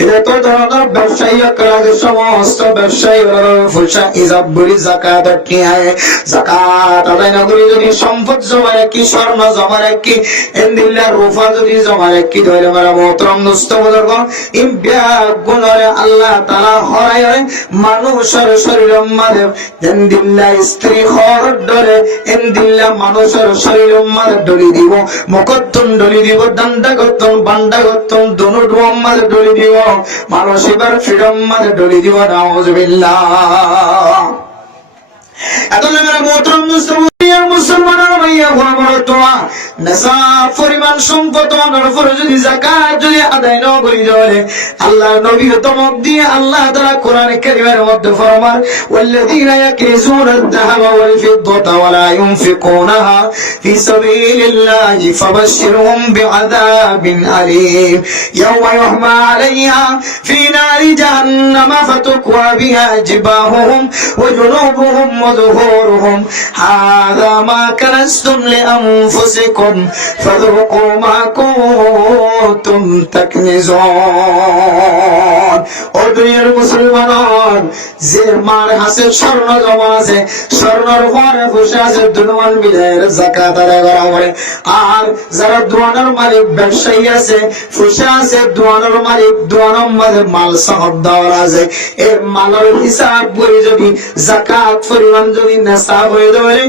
এটা তো ধরনের ব্যবসায়ী করার সমস্ত ব্যবসায়ী ফুসা হিসাব বলি জাকাত কি হয় জাকাত আদায় না করি যদি সম্পদ জমা রাখি স্বর্ণ জমা রাখি এন্দিল্লা রুফা যদি জমা রাখি ধরে মারা মোহতরম দোস্ত বুজুর্গ ইম্বিয়া গুণরে আল্লাহ তাআলা হরায় মানুষের শরীরের মাঝে এন্দিল্লা স্ত্রী হর ডরে এন্দিল্লা মানুষের শরীরের মাঝে ডলি দিব মুকদ্দম ডলি দিব দান্ডা গতন বান্ডা গতন দোনো ডোম মাঝে ডলি দিব মানুষ এবার ফ্রিডম মাঝে ডলি দিব নাউজুবিল্লাহ এত মেরা মোহতরম দোস্ত মুসলমানের ভাইয়া বড় দোয়া নেশাব পরিমাণ সম্পদ অনর উপরে যদি যাকাত যদি আদায় না করি তাহলে আল্লাহর নবী তমক দিয়ে আল্লাহ তাআলা কোরআন কারীমের মধ্যে ফরমান ওয়াল্লাযীনা ইয়াকরিজুনা আয-যাহাবা ওয়াল ফিদ্দাতা ওয়া লা ইউনফিকুনাহা ফি সাবিলিল্লাহি ফাবাশশিরহুম বিআযাবিন আলীম ইয়াওমা ইউহমা আলাইহা ফি নারি জাহান্নামা ফাতুকওয়া বিহা জিবাহুহুম ওয়া জুনুবুহুম ওয়া যুহুরুহুম হাযা মা কানাসতুম লিআনফুসিকুম فذوقوا ما كنتم تكنزون ও দুনিয়ার মুসলমান যে মার হাতে স্বর্ণ জমা আছে স্বর্ণের উপরে বসে আছে দুনওয়ান মিলের যাকাত আদায় করা হবে আর যারা দোয়ানের মালিক ব্যবসায়ী আছে ফুসা আছে দোয়ানের মালিক দোয়ানের মাঝে মাল সাহব দেওয়ার আছে এর মালের হিসাব করে যদি যাকাত পরিমাণ যদি নেশাব হয়ে ধরে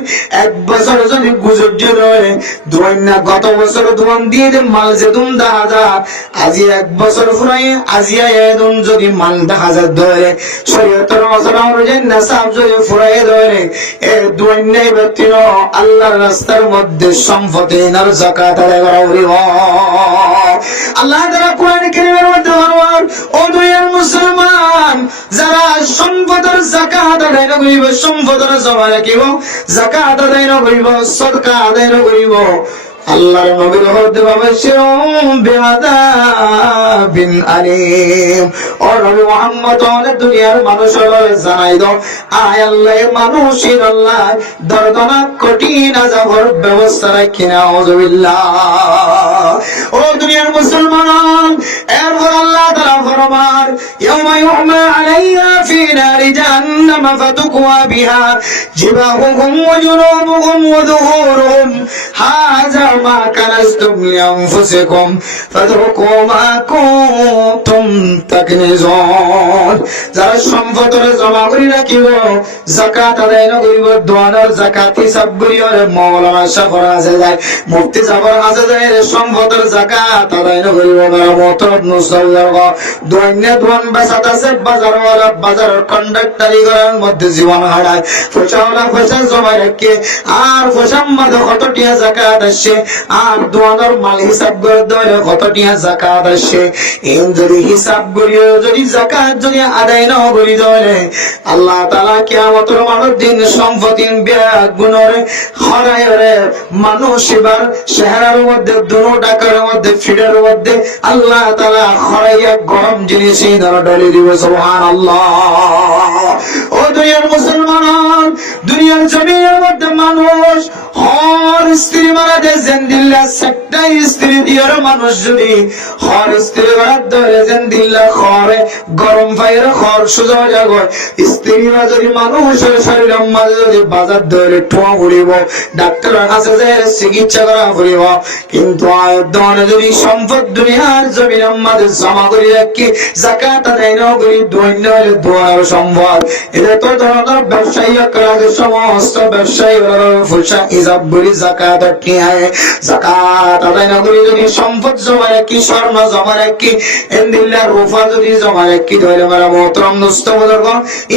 এক বছর যদি গুজর দিয়ে ধরে দোয়ান্না গত বছর দোয়ান দিয়ে যে মাল যে দুম দেখা যায় আজি এক বছর ফুরাই আজিয়া এদুন যদি মাল দেখা যায় ধরে শরীয়তের মশলা অনুযায়ী নেশাব যদি ফুরাই ধরে এর দোয়ান্নাই ব্যক্তির আল্লাহর রাস্তার মধ্যে সম্পদে নার যাকাত আদায় করা হইব আল্লাহ তাআলা কোরআন কারীমের মধ্যে ফরমান ও দুনিয়ার মুসলমান যারা সম্পদের যাকাত আদায় করিব সম্পদের জমা রাখিব যাকাত আদায় করিব সদকা আদায় করিব আল্লাহর নবীর হতে বাবাশিরুম বিআযাবিন আলীম ও নবী মুহাম্মদ দুনিয়ার মানুষের জানাই দাও আয় আল্লাহ মানুষের আল্লাহ দর্দনাক কঠিন আযাবের ব্যবস্থা রাখি নাউযুবিল্লাহ ও দুনিয়ার মুসলমান এরপর আল্লাহ তাআলা ফরমান ইয়াওমা ইউহমা আলাইহা ফি নারি জাহান্নাম ফাতুকওয়া বিহা জিবাহুহুম ওয়া জুনুবুহুম ওয়া যুহুরুহুম হাযা মা কানাসতুম লিআনফুসিকুম ফাযুকু মা কুনতুম তাকনিজুন যারা সম্পদের জমা করে রাখিব যাকাত আদায় না করিব দোয়ানোর যাকাত হিসাব করিও মাওলানা শাফরা আছে যায় মুফতি জাফর আছে যায় সম্পদের যাকাত আদায় না করিব মোহতরম মুসলমান দোয়ান্না দোয়ান বাসাত আছে বাজারওয়ালা বাজারের কন্ডাক্টরি করার মধ্যে জীবন হারায় ফসাওয়ালা ফসা জমা রাখে আর ফসার মধ্যে কতটিয়া যাকাত আসে আর দোয়ানোর মাল হিসাব করে দেয় কতটিয়া যাকাত আসে এই যদি হিসাব করিও যদি যাকাত যদি আদায় না করি দেয় আল্লাহ তাআলা কিয়ামতের মাঠের দিন সম্পত্তির ব্যাগ গুণরে হরায় রে মানুষ এবার চেহারার মধ্যে দুনো টাকার মধ্যে ফিডের মধ্যে আল্লাহ তাআলা হরাইয়া গরম জিনিস ধরে ডলে দিবে সুবহানাল্লাহ ও দুনিয়ার মুসলমান দুনিয়ার জমিনের মধ্যে মানুষ হর স্ত্রী মারা দেয় জেন্দিল্লা সেটাই স্ত্রী দিয়ার মানুষ যদি হর স্ত্রী মারা ধরে জেন্দিল্লা খরে গরম ফাইরে খর সুজা জাগর স্ত্রীরা যদি মানুষের শরীরের মাঝে যদি বাজার ধরে ঠোয়া পড়িব ডাক্তারের কাছে যায় চিকিৎসা করা পড়িব কিন্তু আয়তনে যদি সম্পদ দুনিয়ার জমিনের মাঝে জমা করে রাখি যাকাত আদায় না করি দৈন্য হলে দোয়ার সম্ভব এটা তো ধরনের ব্যবসায়ী করার সমস্ত ব্যবসায়ী ফুসা হিসাব বলি যাকাত কি হয় যাকাত আদায় না করি যদি সম্পদ জমা রাখি স্বর্ণ জমা রাখি এন্দিল্লা রুফা যদি জমা রাখি ধরে মারা মোহতরম দোস্ত বুজুর্গ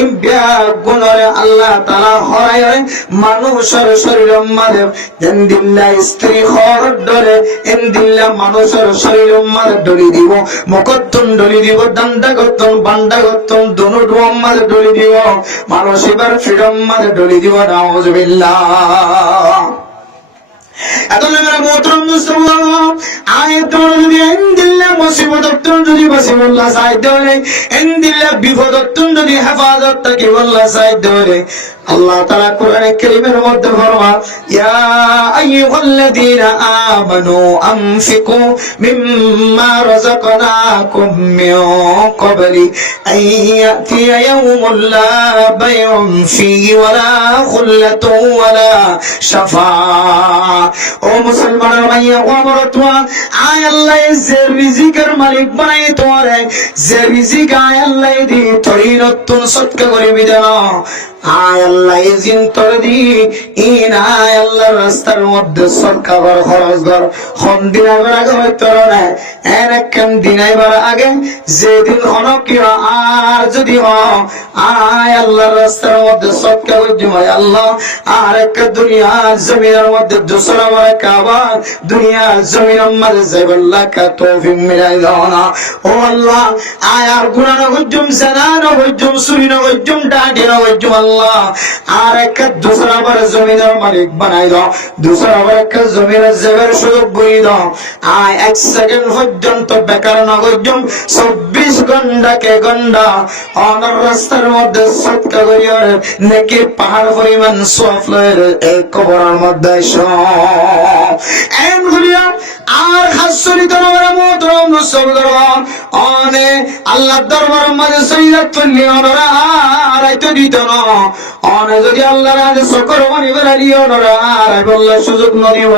ইম্বিয়া গুণরে আল্লাহ তাআলা হরায় মানুষের শরীরের মাঝে এন্দিল্লা স্ত্রী হর ডরে এন্দিল্লা মানুষের শরীরের মাঝে ডলি দিব মুকদ্দম ডলি দিব দান্ডা গতন বান্ডা গতন দোনো ডোম মাঝে ডলি দিব মানুষ এবার ফ্রিডম মাঝে ডলি দিব নাউযুবিল্লাহ এখন আমরা মোহতরম মুসলমান আয়াতুল যদি ইনদিল্লা মুসিবতাতুন যদি বাসিবুল্লাহ সাইদ ধরে ইনদিল্লা বিপদাতুন যদি হেফাজত থেকে আল্লাহ সাইদ ধরে আল্লাহ তাআলা কোরআনে কারীমের মধ্যে ফরমান ইয়া আইয়ুহাল্লাযীনা আমানু আনফিকু মিম্মা রাযাকনাকুম মিন ক্বাবলি আন ইয়াতিয়া ইয়াউমুন লা বাইউন ফীহি ওয়ালা খুল্লাতুন ওয়ালা শাফাআ। ও মুসলমানের ভাইয়া ও আমার তোয়া, আয় আল্লাহ যে রিজিকের মালিক বানাই তোরে, যে রিজিক আয় আল্লাহ দি তোরই নতুন সৎকা করে বিদান। আয় আল্লাহ ইজিন তোর দি ইন আয় আল্লাহ রাস্তার মধ্যে সরকার খরচ কর খন দিনাইবার আগে হয়তো না এর একখান দিনাইবার আগে যেদিন অনকিয় আর যদি আয় আল্লাহর রাস্তার মধ্যে সৎকা করছি আল্লাহ আর একটা দুনিয়ার জমিনের মধ্যে দোসরা বারে কাবা দুনিয়ার জমিনের মাঝে যাইবাল্লাহ কা তৌফিক মিলাই দাও না। ও আল্লাহ আয় আর গুনাহ না করজুম জানা না করজুম চুরি না করজুম ডাঁটি না করজুম আল্লাহ আর একটা দোসরা বারে জমিনের মালিক বানাই দাও, দোসরা বারে একটা জমিনের জেবের সুযোগ বই দাও। আয় এক সেকেন্ড পর্যন্ত বেকার না করজুম 24 ঘন্টাকে ঘন্টা অনার রাস্তার মধ্যে সৎকা করিয়া নাকি পাহাড় পরিমাণ সওয়াব লয়ের এই কবরের মধ্যে এন করিয়া আর হাসরিত নবরে মোহতরম মুসলমান অনে আল্লাহ দরবারের মাঝে সইয়াত তুললি ওনারা আর আইতো দিত না অনে যদি আল্লাহ রাজে সকর মানি বেরালি ওনারা আর বললে সুযোগ ন দিব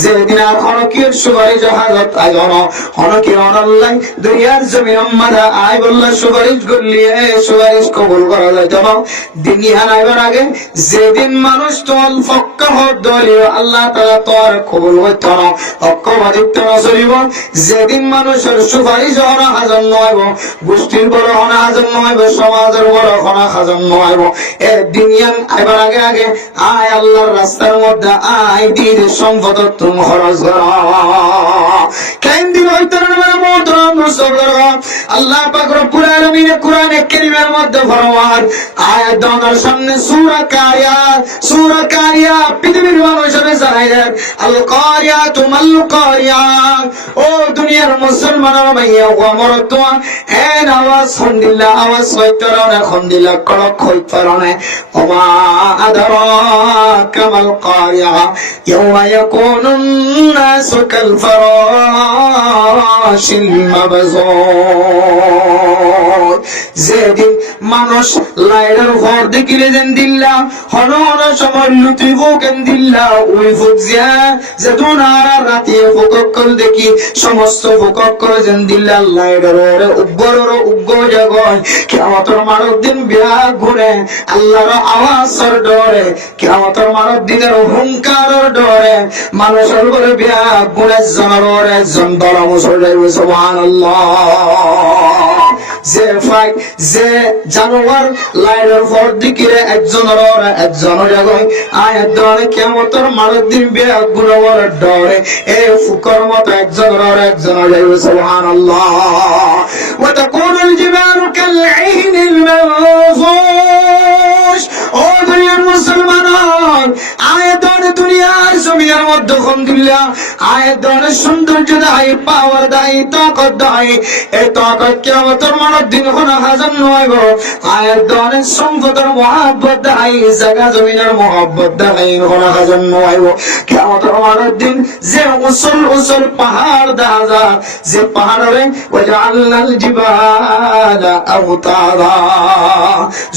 যেদিন আর অনকির সুপারিশ হাজত আইজন অনকি অনল্লাই দুনিয়ার জমিন মাঝে আয় বললে সুপারিশ করলি সুপারিশ কবুল করা যাইত না। দুনিয়া নাইবার আগে যেদিন মানুষ তোল ফক্কা হত দলিও আল্লাহ তাআলা তোর কবুল হইত না অক্কবাদিত্য না চলিব। যেদিন মানুষের সুপারিশ হনা হাজন নইব, গোষ্ঠীর বড় হনা হাজন নইব, সমাজের বড় হনা হাজন নইব, এ দুনিয়ান আইবার আগে আগে আয় আল্লাহর রাস্তার মধ্যে আয় দিন সম্পদ তুমি খরচ কর। কেন দিন হইতো না মোহতরম মুসলমান আল্লাহ পাক রব্বুল আলামিন কোরআনে কারীমের মধ্যে ফরমান আয়াত দাওয়ার সামনে সূরা কারিয়া পৃথিবীর মানুষের জানাইলেন আল কারিয়া তুমাল কারিয়া। ও দুনিয়ার মুসলমানের ভাইয়া ও আমার তোয়া এন আওয়াজ হন্দিল্লা আওয়াজ হইতরনে হন্দিল্লা কড়ক হইতরনে ওমা আদরাকা মাল কারিয়া ইয়াওমা ইয়াকুনুন নাসু কাল ফারাশিল মাবজুর। যেদিন মানুষ লাইটের ঘর দেখিলে যেন দিল্লা হন হন সময় লুটি ফুকেন দিল্লা ওই ফুক যে দুনারা রাতে ফুককল দেখি সমস্ত ফুককল যেন দিল্লা লাইটের ওরে উগ্র জগয় কিয়ামতের মারক দিন বিয়া ঘুরে আল্লাহর আওয়াজের ডরে কিয়ামতের মারক দিনের হুঙ্কারের ডরে মানুষের ঘরে বিয়া ঘুরে জানোয়ার একজন দলা মুসল যাইবে সুবহানাল্লাহ। যে ফাইক যে জানোয়ার লাইনের পর দিকে একজনের জায়গায় আয়াত ধরে কিয়ামতের মারক দিন বিয়া গুণাবার ডরে এ ফুকর মতো একজনের যাইবে সুবহানাল্লাহ। ওয়া তাকুনুল জিবালু কালঈনিল মানফুশ। ও দুনিয়ার মুসলমান আয়াত ধরে দুনিয়ার জমিনের মধ্যে আলহামদুলিল্লাহ আয়াত ধরে সৌন্দর্য দেয় পাওয়ার দেয় তাকত দেয় এই তাকত কিয়ামতের মানব দিন কোন হাজার নয় গো আয়াত ধরে সম্পদের মহব্বত দেয় জায়গা জমিনের মহব্বত দেয় কোন হাজার নয় গো কিয়ামতের মানব দিন যে উসুল পাহাড় দেখা যায় যে পাহাড়ে ওয়াজআলনাল জিবালা আওতারা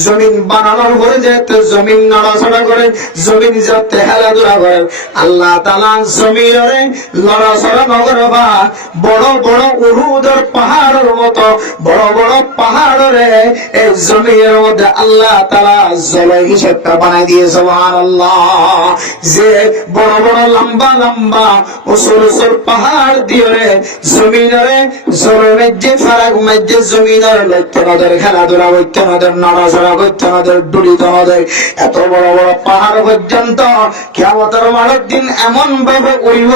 জমিন বানানোর পরে যেতে জমিন নড়াচড়া করে জমিন যাতে হেলাধুলা করে আল্লাহ তাআলা জমিনে নড়াচড়া নগরে বা বড় বড় উহুদের পাহাড়ের মতো বড় বড় পাহাড়ে এই জমিনের মধ্যে আল্লাহ তাআলা জলাই হিসেবটা বানাই দিয়ে সুবহানাল্লাহ। যে বড় বড় লম্বা লম্বা উসুল পাহাড় দিয়ে জমিনে যে ফারাক মধ্যে জমিনের লক্ষ্য নদের খেলাধুলা করতে নদের নড়াচড়া করতে নদের ডুলিতে নদের এত বড় বড় পাহাড় পর্যন্ত কিয়ামতের মানব দিন এমন ভাবে উইব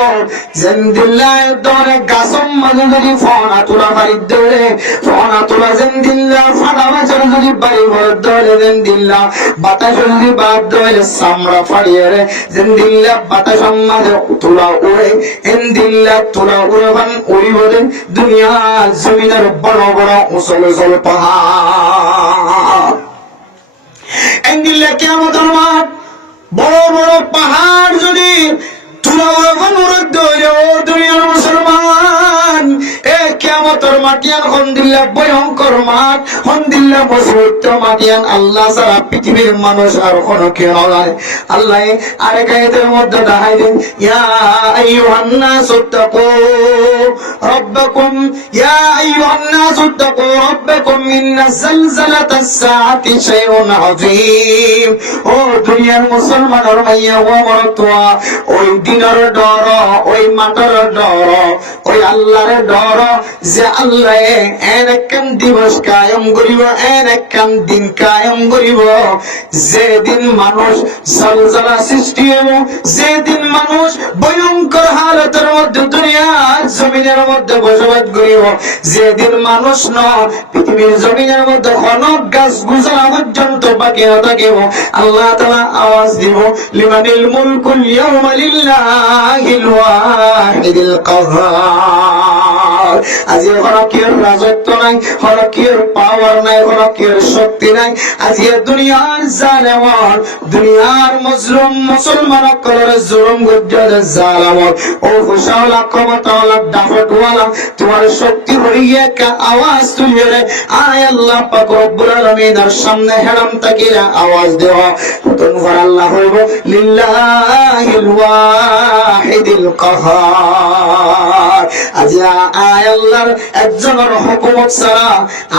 যেন দিল্লায় দরে গাছম মাঝে যদি ফনা তোলা বাড়ি ধরে ফনা তোলা যেন দিল্লা ফাটা মাছের যদি বাড়ি ঘর ধরে যেন দিল্লা বাতাস যদি বাদ ধরে চামড়া ফাড়িয়ে রে যেন দিল্লা বাতাস মাঝে তোলা উড়ে এন দিল্লা তোলা উড়বান উড়িব রে দুনিয়া জমিনের বড় বড় উসল পাহাড় এন্ডিল্লা কিয়ামতের মাঠ বড় বড় পাহাড় যদি তুলা অনুরোধ হইলে ও দুনিয়ার মুসলমান এ কিয়ামতের মাটিয়ান হন্দিল্লা ভয়ঙ্কর মাঠ হন্দিল্লা বসুত্র মাটিয়ান আল্লাহ সারা পৃথিবীর মানুষ আর কোনো কেউ নয়। আল্লাহ আরেক আয়াতের মধ্যে দেখাই দেন ইয়া আইয়ুহান নাসু তাকু রাব্বাকুম ইয়া আইয়ুহান নাসু তাকু রাব্বাকুম ইন্না যালজালাতাস সাআতি শাইউন আযীম। ও দুনিয়ার মুসলমানের ভাইয়া ও মরতোয়া ওই দিনের ডর ওই মাঠের ডর ওই আল্লাহর ডর যে আল্লাহ এর একখান দিবস কায়েম করিব এর একখান দিন কায়েম করিব যেদিন মানুষ জলজলা সৃষ্টি হইব যেদিন মানুষ ভয়ঙ্কর হালতের মধ্যে দুনিয়ার জমিনের মধ্যে বসবাস করিব যেদিন মানুষ ন পৃথিবীর জমিনের মধ্যে অনেক গাছ গুজরা পর্যন্ত বাকি না থাকিব আল্লাহ তাআলা আওয়াজ দিব লিমানিল মুলকুল ইয়াউমা লিল্লাহিল ওয়াহিদিল কাহ্হার। আজি হরকের রাজত্ব নাই হরকের পাওয়ার নাই হরকের শক্তি নাই। আজি দুনিয়ার জালেমান দুনিয়ার মজলুম মুসলমান কলর জুলুম গুজ্জর জালামত ও খুশাওয়ালা ক্ষমতাওয়ালা দাফটওয়ালা তোমার শক্তি হইয়ে কা আওয়াজ তুলিয়ে আয় আল্লাহ পাক রব্বুল আলামিনের সামনে হেরাম তাকিয়া আওয়াজ দেওয়া তখন আল্লাহ হইব লিল্লাহিল ওয়াহিদিল কাহ্হার। আজি আয় আল্লাহর একজনের হুকুমত ছাড়া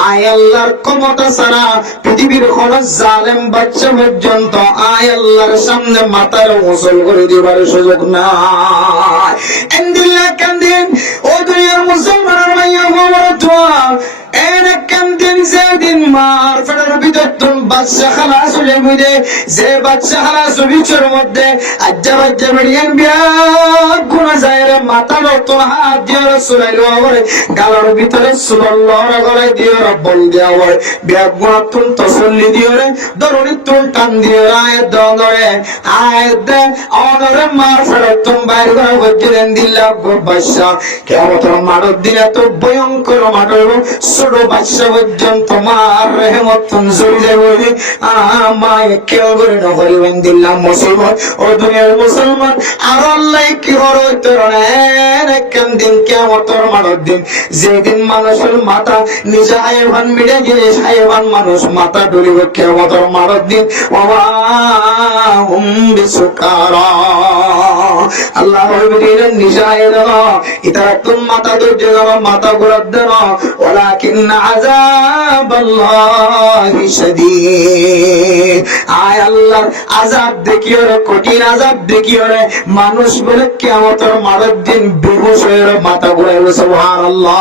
আয় আল্লাহর ক্ষমতা ছাড়া পৃথিবীর কোন জালেম বাচ্চা পর্যন্ত আয় আল্লাহর সামনে মাথার মুসল করে দিবার সুযোগ নাই। এন্দিল্লা কান্দিন ও দুনিয়ার মুসলমানের ভাইয়া বাবারা এর কান্দিন যেদিন মার ফেরার ভিতর তুমি বাচ্চা খালাস হয়ে বুঝে যে বাচ্চা খালাস বিচের মধ্যে আজ্জা বাজ্জা বেরিয়ান বিয়া গুণা যায় রে মাথা নতুন হাত দিয়ে চুলাইলো আবার গালার ভিতরে চুলার গলায় দিয়ে বল দেওয়া হয় বিয়া গুণা তুন তসল্লি দিয়ে রে দরুনি তুন টান দিয়ে আয় দরে আয় দে অনরে মার ফেরার তুমি বাইর করে বলছিলেন দিল্লা বাচ্চা কেমন তোর মারত দিলে তো ভয়ঙ্কর মারব ছোট বাচ্চা পর্যন্ত মার রেহমত জড়ি যায় বলি আমায় কেউ করে নকরিবেন দিল্লাম মুসলমান ও দুনিয়ার মুসলমান আর আল্লাহ কি হর কেন দিন কেমন তোর মারত দিন যেদিন মানুষের মাথা নিজে হাইবান মিলে গিয়ে হাইবান মানুষ মাথা ডলিব কেমন তোর মারত দিন বাবা আল্লাহ নিজে হাই দেন এটা তুমি মাথা ধৈর্য দেন মাথা ঘোরার দেন ولكن عذاب الله شديد আয় আল্লাহর আযাব দেখিও রে কঠিন আযাব দেখিও রে মানুষ বলে কিয়ামতের মারার দিন বেহুশ হয়ে মাথা ঘুরাইবে সুবহানাল্লাহ।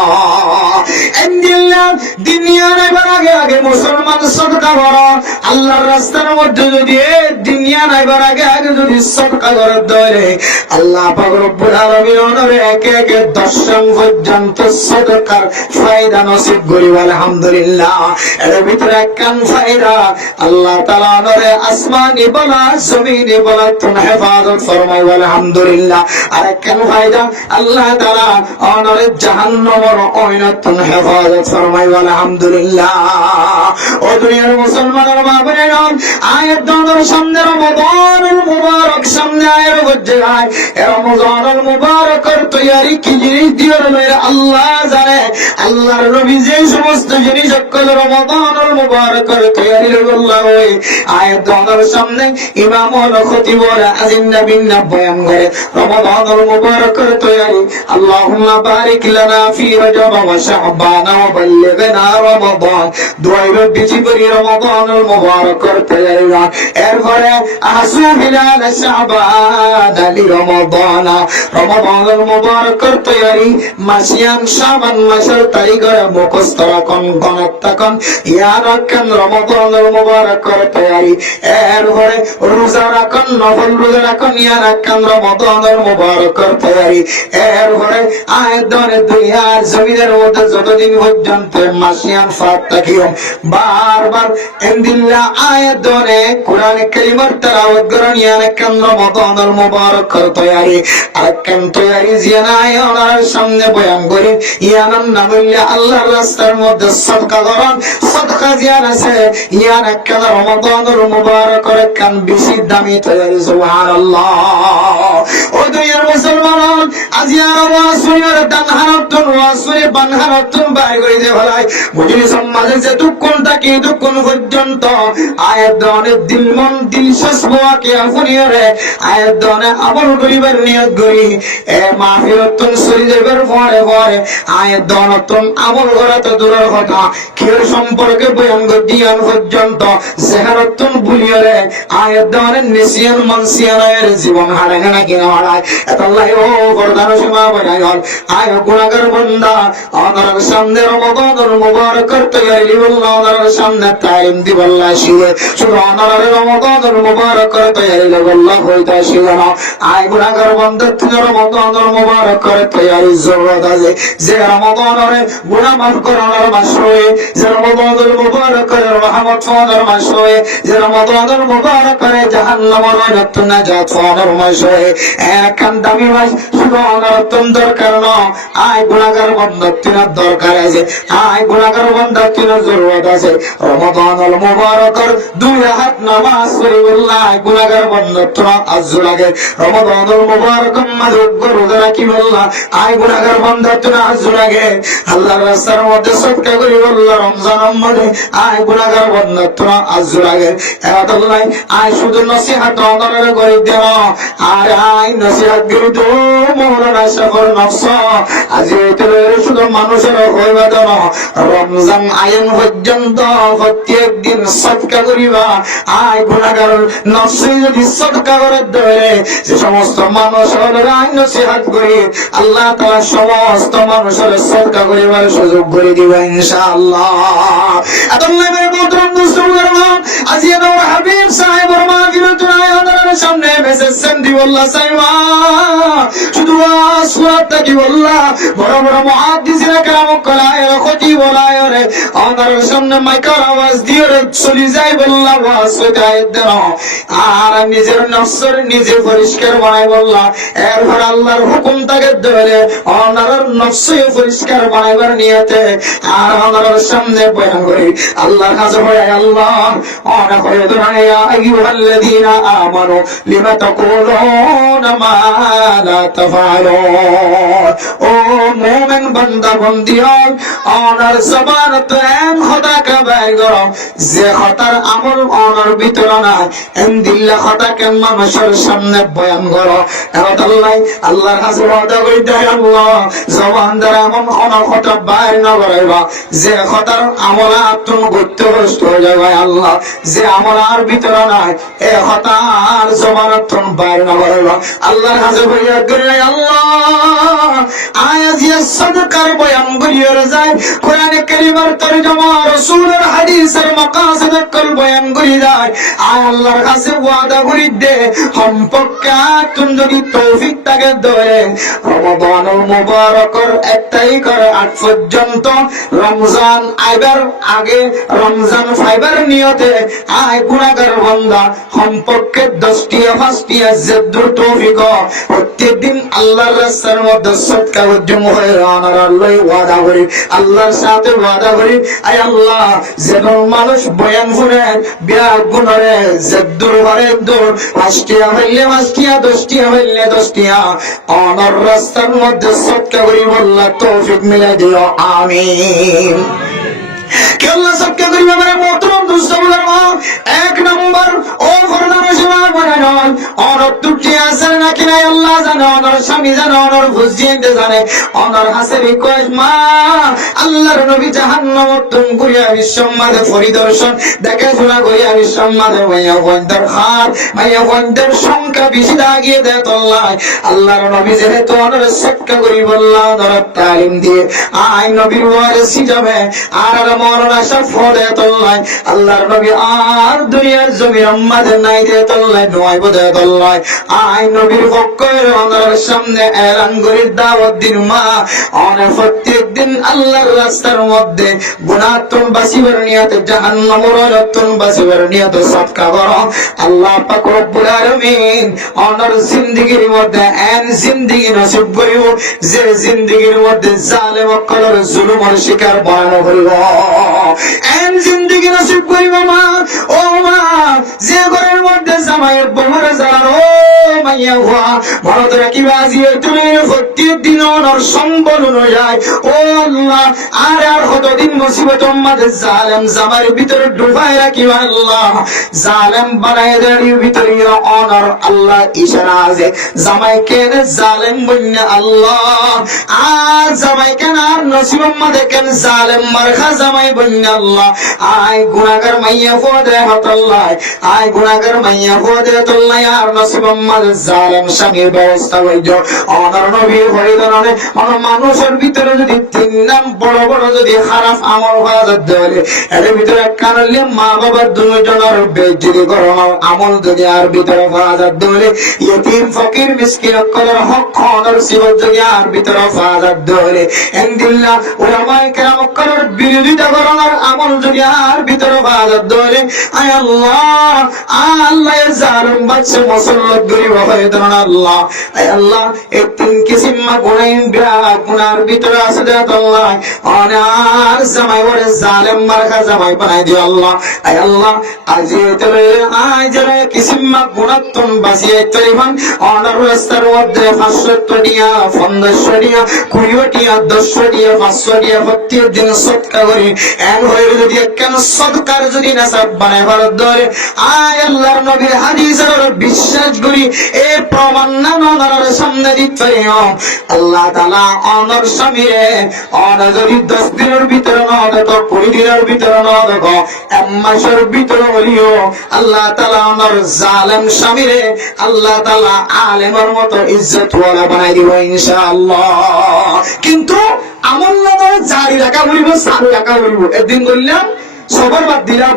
ইন্দিল্লাহ দুনিয়ার আগে আগে মুসলমান সদকা করো আল্লাহর রাস্তার মধ্যে যদি দুনিয়া নাইবার আগে আগে যদি সদকা করে ধরে আল্লাহ পাক রব্বুল আলামিন ওনারে একে একে 10 পর্যন্ত সদকার ফায়দা নসিব করিব আলহামদুলিল্লাহ। এর ভিতরে একখান ফায়দা আল্লাহ তাআলা ওনারে আসমানি বলা জমিনি বলা তুমি হেফাজত ফরমাইব আলহামদুলিল্লাহ। আর একখান ফায়দা আল্লাহ তাআলা ওনারে জাহান্নামের ওইনতুন হেফাজত ফরমাইব আলহামদুলিল্লাহ। ও দুনিয়ার মুসলমানের মা বোনেরা আয়াত দর সামনে রমাদানুল মুবারক সামনে আয়ের বজ্জে আয় রমাদানুল মুবারকের তৈয়ারি কি জিনিস দিয়ে রইল আল্লাহ জানে। আল্লাহর নবী যে সমস্ত জিনিস কল রমাদানুল মুবারকের তৈয়ারি আল্লাহ ওই আয়াত দর সামনে ইমাম ওয়াল খতিব ওয়াল আজিম নবী বয়ান করে রমাদানুল মুবারকের তৈয়ারি আল্লাহুম্মা বারিক লানা ফি রজব ওয়া শাবান ওয়া বাল্লিগনা রমাদান দুআইবে বিচি করি রমাদানুল মুবারকের তৈয়ারি এরপরে আসু হিলাল শাবান আলি রমাদান রমাদানুল মুবারকের তৈয়ারি মাসিয়াম শাবান মাসের তারিখের মুখস্থ রাখুন গণক থাকুন ইয়ারাকান রমাদানুল মুবারকের তৈয়ারি এরপরে রোজা রাখুন নফল রোজা রাখুন ইয়ারাকান রমাদানুল মুবারকের তৈয়ারি এরপরে আয়াত ধরে দুনিয়ার জমিনের মধ্যে যতদিন পর্যন্ত মাসিয়াম ফাত থাকিও বারবার এন্দিল্লা আয়াত ধরে কোরআন কালিমার তেলাওয়াত করেন ইয়ারাকান রমাদানুল মুবারকের তৈয়ারি আরাকান তৈয়ারি জিয়ানায় ওনার সামনে বয়ান করি ইয়ানান না বললে আল্লাহর রাস্তার মধ্যে সদকা করেন সাদকা জিয়ান আছে ইয়ান একখান রমাদানুল মুবারকের কান বেশি দামি তৈরি সুবহানাল্লাহ ও দুনিয়ার মুসলমান আজিয়ার ওয়াসুরের দানহারাতুন ওয়াসুরে বানহারাতুন বাই করে দে ভাই মুজির সমাজে যে দুঃখন থাকে দুঃখন পর্যন্ত আয়াত অনেক দিল মন দিল সসবাকে আফুনিরে আয়াত দনে আমল করিবার নিয়ত করি এ মাহফিলতুন শরীরের পরে পরে আয়াত দনতুন আমল করা তো দূরের কথা কির সম্পর্কে বয়ান গদিয়ান পর্যন্ত জেহারতুন বুলিয়রে আয়াত দনে নিসিয়ান মানসিয়ানের জীবন হারে না কিনা হারায় আল্লাহ ও বরদান সীমা বানাই হল আয় গুনাহগার বান্দা আল্লাহর সামনে রমাদানুল মুবারকের তৈরি বলনা আল্লাহর সামনে তাইম দিবাল্লাহ শিবে সুবহানাল্লাহ রমাদানুল মুবারকের তৈরি আল্লাহ হইতা শিবে না আয় গুনাহগার বান্দা তুমি রমাদানুল মুবারকের তৈরি জরুরত আছে যে রমাদানের গুনাহ মাফ করার মাস হয় যে রমাদানুল মুবারকের রহমত ফাদার মাস হয় যে রমাদানুল মুবারকের জাহান্নামের নতুন নাজাত ফাদার মাস হয় একখান দামি মাস সুবহানাল্লাহ তুমি দরকার না আয় গুনাহগার বান্দা তোমার দরকার আছে আয় গুনাহগার বান্দা তোমার জরুরত আছে রমাদানুল মুবারকের দুই হাত নামাজ পড়িবল্লাহ আয় গুনাহগার বান্দা তোমার আজু লাগে রমাদানুল মুবারক মাঝে রোজা রাখি বললাহ আয় গুনাহগার বান্দা তোমার আজু লাগে আল্লাহর রাস্তার মধ্যে সদকা করি বললাহ রমজানের মধ্যে আয় গুনাহগার বান্দা তোমার আজু লাগে আল্লাহ আয় শুধু নসিহত অন্তরে করে দেও আর আয় নসিহত করি তো মওলানা শাফর নফস আজি এতরে শুধু মানুষের হইবা দেন রমজান আইন পর্যন্ত প্রত্যেক দিন সদকা করিবা আয় গুনাহগার নফসে যদি সদকা করে দেয় যে সমস্ত মানুষের আইন নসিহত করি আল্লাহ তাআলা সমস্ত মানুষের সদকা করিবার সুযোগ করে দিবেন ইনশাআল্লাহ আল্লাহ মেরে মোহতরম মুসলমান আজি নূর হাবিব সাহেবের মাহফিলতুল আয়াতের সামনে মেসেজেন দিওয়াল্লাহ সাইমা শুধু সুরাতটা কি বললা বড় বড় মুহাদ্দিসিনে কেরাম কলায়ের খতি বলায় রে আমাদের সামনে মাইকার আওয়াজ দিয়ে চলে যায় বললা ওয়াজ হইতায় দেন আর নিজের নফসের নিজে পরিষ্কার বানাই বললা এরপর আল্লাহর হুকুম তাকে ধরে ওনার নফসে পরিষ্কার বানাইবার নিয়তে আর ওনার সামনে বয়ান করি আল্লাহর কাছে হয় আল্লাহ ওনা করে ধরে ইয়া আইয়ুহাল্লাযীনা আমানু লিমা তাকুলুনা মা লা তাফআলুন ও মুমিন বান্দা বান্দিয়াল ওনার জবান তো এম খোদা কা বাইর করো যে খতার আমল ওনার ভিতরে না ইনদিল্লাহ খতাকে মানুষের সামনে বয়ান করো আল্লাহ আল্লাহর কাছে ওয়াদা করি দেয় আল্লাহ জবান দ্বারা এমন অনখতা বাইর না করাইবা যে খতার আমল আত্ম গত্যবস্ত হয়ে যাবে আল্লাহ যে আমল আর ভিতরে নাই এ খতার জবান আত্ম বাইর না করাইবা আল্লাহর কাছে বইয়া করে আল্লাহ আয়াত ইয়া সাদকার বয়ান করিয়ে যায় কোরআনে কারীমের তরজমা রাসূলের হাদিসের মাকাসিদ কল বয়ান করি যায় আয় আল্লাহর কাছে ওয়াদা করি দে সম্পর্কে তুমি যদি তৌফিক তাকে ধরে রমাদানুল মুবারকের একটাই করে আজ পর্যন্ত রমজান আইবার আগে রমজান ফাইবার নিয়তে আয় গুনাহগার বান্দা সম্পর্কে 10টিয়া 5টিয়া যদ্দুর তৌফিক প্রত্যেকদিন আল্লাহর রাস্তার মধ্যে সদকা উদ্যম হয়ে আনার আল্লাহ ওয়াদা করি আল্লাহর সাথে ওয়াদা করি আয় আল্লাহ যেন মানুষ বয়ান শুনে বিয়া গুণরে যদ্দুর ঘরে দূর 5টিয়া হইলে 5টিয়া 10টিয়া হইলে 10টিয়া আনার রাস্তার মধ্যে সদকা করি আল্লাহ তৌফিক মিলাই দিও আমিন কে আল্লাহ সদকা করি মানে মোহতরম দুস্থবুলার মা এক নম্বর ও ফরমান সমাজ বানান অনর তুটি আছে নাকি নাই আল্লাহ জানে অনর স্বামী জানে অনর বুঝিয়ে জানে অনর হাসে রিকোয়েস্ট মা আল্লাহর নবী জাহান্নাম তুম করিয়া বিশ্বমাদে পরিদর্শন দেখে শোনা করিয়া বিশ্বমাদে মাইয়া বন্দার খার মাইয়া বন্দার সংখ্যা বেশি দাগিয়ে দেয় আল্লাহ আল্লাহর নবী যেহেতু অনর সদকা করি বললা অনর তালিম দিয়ে আই নবীর ওয়ারিসি যাবে আর মরনা সফর দেয় আল্লাহ আল্লাহর নবী আর দুনিয়ার জমি আমাদের নাই দেয় আল্লাহ নয় বোধে আল্লাহ আই নবীর পক্ষের অনর সামনে এলান করে দাওয়াত দিন মা অনেক প্রত্যেক দিন আল্লাহর রাস্তার মধ্যে গুনাহতুন বাসিবার নিয়তে জাহান্নামের রতুন বাসিবার নিয়তে সদকা করো আল্লাহ পাক রব্বুল আলামিন অনর জিন্দেগীর মধ্যে এন জিন্দেগী নসিব করিব যে জিন্দেগীর মধ্যে জালেম কলর জুলুমের শিকার বানানো হইব নিশ্চিত করিব মা, ও মা, যে ঘরের মধ্যে জামাইয়ের বউরে জ্বালানো মাইয়া হওয়া ভারত রাখিবা দিয়ে তুমি প্রত্যেক দিন অনর সম্বল অনুযায়ী, ও আল্লাহ, আর কতদিন মুসিবত মাঝে জালেম জামার ভিতরে ডুবাই রাখিবা আল্লাহ, জালেম বানায় দেওয়ার ভিতরে অনর আল্লাহ ইশারা আছে জামাই কেন জালেম বন্যা আল্লাহ, আর জামাই কেন আর নসিব মাঝে কেন জালেম মারখা জামাই বন্যা আল্লাহ, আয় গুনাহগার মাইয়া ফদে হতাল্লাহ, আয় গুনাহগার মাইয়া ফদে তল্লাহ, আর নসিব মাঝে জালেম স্বামীর ব্যবস্থা হইল অনর নবী হরিদনে মানুষের ভিতরে যদি তিন নাম বড় বড় যদি খারাপ আমল হওয়া যাবে এর ভিতরে কারণে মা বাবার দুজনের বেজ্জতি করার আমল যদি আর ভিতরে হওয়া যাবে, ইতিম ফকির মিসকিন করার হক অনর সিবত যদি আর ভিতরে হওয়া যাবে, ইনদিল্লাহ উলামায়ে কেরাম করার বিরোধিতা করার আমল যদি আর ভিতরে হওয়া যাবে, আয় আল্লাহ, আল্লাহ জালিম বাদশা মুসল্লাত গরিব হরিদন আল্লাহ, আয় আল্লাহ, এই তিন কিসিম গুনার ভিতরে আছে আল্লাহ, অনার জামাই ওরে জালেম মারখা জামাই বানাই দিও আল্লাহ, আয় আল্লাহ, আজ আজ কিসিম গুণাত্তম বাঁচিয়ে তৈবান অনার রাস্তার মধ্যে 500 টিয়া 1500 টিয়া 20 টিয়া 10 টিয়া 500 টিয়া প্রত্যেক দিন সদকা করি, এন হয়ে যদি কেন সদকার যদি নাসাব বানায় ভারত ধরে, আয় আল্লাহর নবীর হাদিসের বিশ্বাস করি এই প্রমাণ না ননার সামনে দিতে আল্লাহ তাআলা অনর স্বামীরে অনর যদি 10 দিনের ভিতরে না দেখো 20 দিনের ভিতরে না দেখো 1 মাসের ভিতরে হলিও আল্লাহ তাআলা অনর জালেম স্বামীরে আল্লাহ তাআলা আলেমের মতো ইজ্জত ওয়ালা বানাই দিব ইনশাআল্লাহ। কিন্তু আমল নামে জারি রাখা বলিব, চালু রাখা বলিব, একদিন বললাম সবার বাদ দিলাম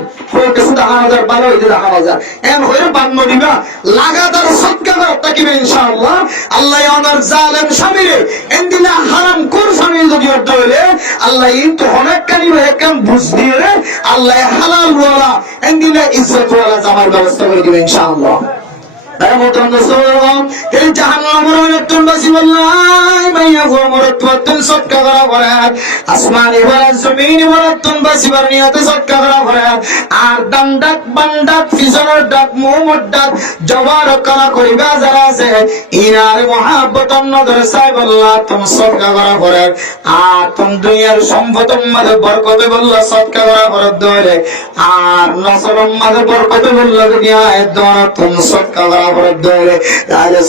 কিছু 10,000 ভালো হইতে 10,000 এম হয়ে বান্ন দিবা লাগাতার সদকা করতে কিবে ইনশাআল্লাহ। আল্লাহ অনার জালেম স্বামীরে এন্দিনা হারাম কোন স্বামী যদি অর্থ হইলে আল্লাহ তো অনেক কানি একদম বুঝ দিয়ে আল্লাহ হালাল ওয়ালা এন্দিনা ইজ্জত ওয়ালা জামার ব্যবস্থা করে দিবে ইনশাআল্লাহ। এই জাহান্নামের একজন বাসি বললাই মাইয়া গো মরত পতন সদকা করা করে আসমানি ওয়ালা জমিনি ওয়ালা তুন বাসি বানিয়াতে সদকা করা করে আর ডান্ডাক বান্ডাক ফিজনের ডাক মোহাম্মদ ডাক জবার করা করিবা যারা আছে ইনার মহব্বত নজর সাহেব আল্লাহ তুম সদকা করা করে আর তুম দুনিয়ার সম্পদ মধ্যে বরকত বললা সদকা করা করে ধরে আর নসরম মধ্যে বরকত বললা দুনিয়া এ দোয়া তুম সদকা করা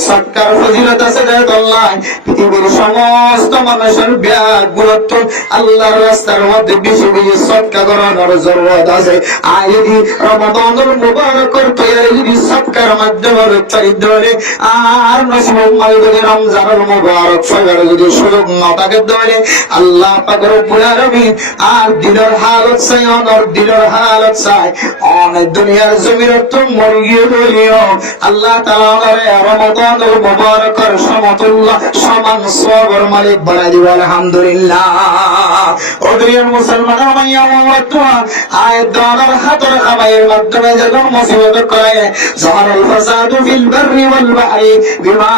সৎকার ফজিলত আছে পৃথিবীর সমস্ত মানুষের ব্যাগ গুরুত্ব আল্লাহর রাস্তার মধ্যে বেশি বেশি সৎকার করানোর জরুরত আছে। আর যদি রমাদানুল মুবারকের তৈরি যদি সৎকার মাধ্যমে উচ্চারিত করে আর নসিবুল মাল যদি রমজানুল মুবারক ফজর যদি সুযোগ না থাকে ধরে আল্লাহ পাক রব্বুল আলামিন আর দিলের হালত চাই অনর দিলের হালত চাই অনেক দুনিয়ার জমির তো মরিয়ে বলিও আল্লাহ তাআলা রমাদানুল মুবারকের সমতুল্য সমান সওয়াবের মালিক বানাই দিব আলহামদুলিল্লাহ। ও দুনিয়ার মুসলমান মাইয়া ওয়াতুয়া আয় দলার হাতের কামাইয়ের মাধ্যমে যখন মুসিবত করে জাহারুল ফাসাদু ফিল বাররি ওয়াল বাহরি বিমা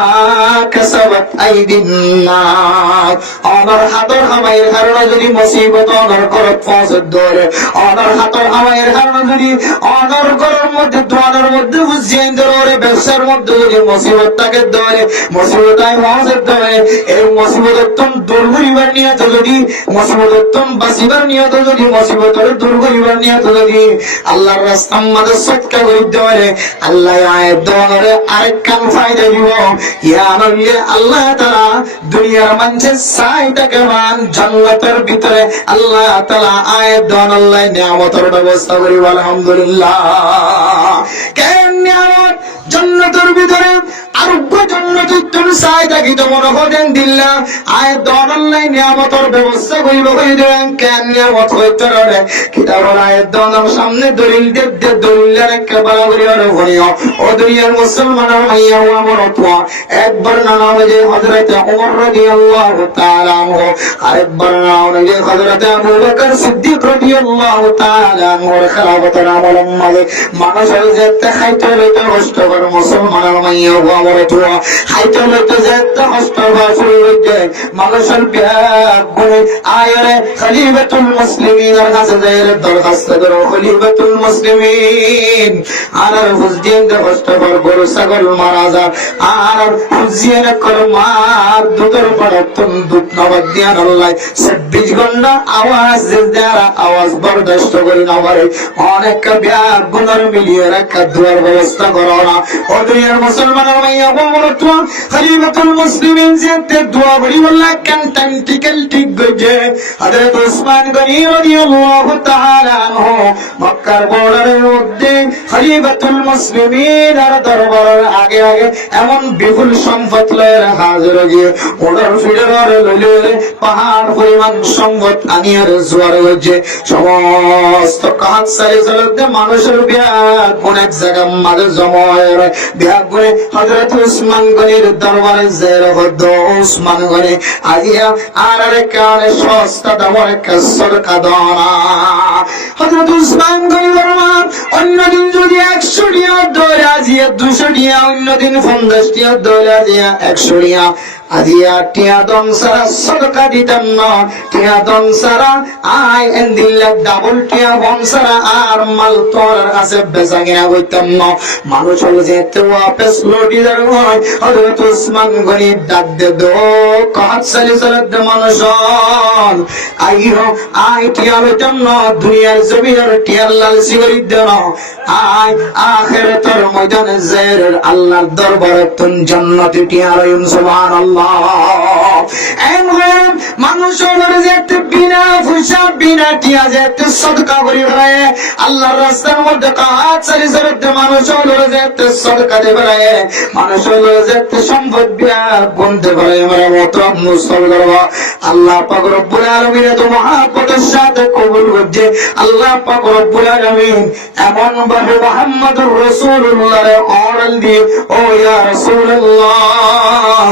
কাসাবাত আইদিন নাস অনর হাতের কামাইয়ের কারণে যদি মুসিবত অনর করত পৌঁছে ধরে অনর হাতের কামাইয়ের কারণে যদি অনর ঘরের মধ্যে দোয়ারের মধ্যে বুঝিয়ে ধরে ব্যবসার মধ্যে যদি মুসিবতটাকে ধরে মুসিবতায় পৌঁছে ধরে এই মুসিবতত্তম দূর করিবার নিয়ত যদি মুসিবতত্তম বাঁচিবার নিয়ত যদি মুসিবতের দূর করিবার নিয়ত যদি আল্লাহর রাস্তার মধ্যে সদকা করিতে পারে আল্লাহ আয়াত দেওয়ারে আরেক কাম ফায়দা দিব ইয়া নবী আল্লাহ তাআলা দুনিয়ার মানুষের চাইটাকে মান জান্নাতের ভিতরে আল্লাহ তাআলা আয়াত দেওয়ার আল্লাহ নিয়ামতের ব্যবস্থা করিব আলহামদুলিল্লাহ। কেন নিয়ামত জান্নাতের ভিতরে আরোগ্য জান্নাত তুমি চাই থাকি তোমার হদেন দিল্লা আয় দনাল্লাই নিয়ামতের ব্যবস্থা করিব কই দেন কেন নিয়ামত হইতে রে কিতাবের আয়াত দনার সামনে দলিল দে দলিলের কেবলা করিও রে হইও ও দুনিয়ার মুসলমানের মাইয়া ও আমার আপা একবার নাম যে হযরত ওমর রাদিয়াল্লাহু তাআলা আনহু আরেকবার নাম যে হযরত আবু বকর সিদ্দিক রাদিয়াল্লাহু তাআলা আনহুর খেলাফতের আমল মালিক মানুষের যে খাইতে লইতে কষ্ট করে মুসলমানের মাইয়া ও মরে তো হাইতে লইতে যেতে হস্ত বাসুরি হইতে মানুষের ব্যাগ করে আয়রে খলিফাতুল মুসলিমিনের কাছে যায় দরখাস্ত করো খলিফাতুল মুসলিমিন আর হুজদিন দে হস্ত পর গরু ছাগল মারা যায় আর হুজদিন কর মার দুধের পড়তন দুধ নবাদ দিয়া আল্লাহ 26 ঘন্টা আওয়াজ দেয়া আওয়াজ বরদাস্ত করে না পারে অনেক ব্যাগ গুণর মিলিয়ে রাখা দুয়ার ব্যবস্থা করো না ও দুনিয়ার মুসলমানের মাইয়া বলতো খলিফাতুল মুসলিমিন যেতে দোয়া করি বললা কান্টান টিকেল ঠিক গজে হযরত ওসমান গনি রাদিয়াল্লাহু তাআলা আনহু মক্কার বর্ডারের মধ্যে খলিফাতুল মুসলিমিন আর দরবারের আগে আগে এমন বিপুল সম্পদ লয়ে হাজির হয়ে ওনার ফিডার লইলে পাহাড় পরিমাণ সম্পদ আনিয়ার জোয়ার হয়েছে সমস্ত কাজ সারিয়ে মানুষের ব্যাগ অনেক জায়গা মাঝে জমা হয়ে ব্যাগ করে হযরত ওসমান গনির দরবারে জের হদ ওসমান গনি আজিয়া আর কারণে সস্তা দামের একটা সরকা দানা হযরত ওসমান গনি বর্মান অন্যদিন যদি 100 টিয়া দৌড়ে আজিয়া 200 টিয়া অন্যদিন 50 টিয়া দৌড়ে আজিয়া 100 টিয়া আজিয়া টিয়া দম সারা সদকা দিতাম না টিয়া দম সারা আই এন্দিল্লা ডাবল টিয়া বম সারা আর মাল তোর কাছে বেচা কিনা করতাম না মানুষ হলো যে তো আপেস লোডি দার হয় হযরত ওসমান গনি ডাক দে দো কাজ চালি চালাতে মানুষ আইও আই টিয়া লইতাম না দুনিয়ার জমিনের টিয়ার লালসি করি দেন আই আখিরাতের ময়দানে জের আল্লাহর দরবারে তুন জান্নাতে টিয়া রইম সুবহানাল্লাহ মানুষের যেতে বিনা পয়সা বিনা টিয়া যেতে সদকা করি ভাই আল্লাহর রাস্তার মধ্যে কাজ চালি চালাতে মানুষের যেতে সদকা দেবে মানুষের যেতে সম্পদ ব্যাগ গুনতে পারে আমার মত মুসলমান আল্লাহ পাক রব্বুল আলামিন তো মহাপতের সাথে কবুল করছে আল্লাহ পাক রব্বুল আলামিন এমন ভাবে মুহাম্মদুর রাসূলুল্লাহর অর্ডার দিয়ে ও ইয়া রাসূলুল্লাহ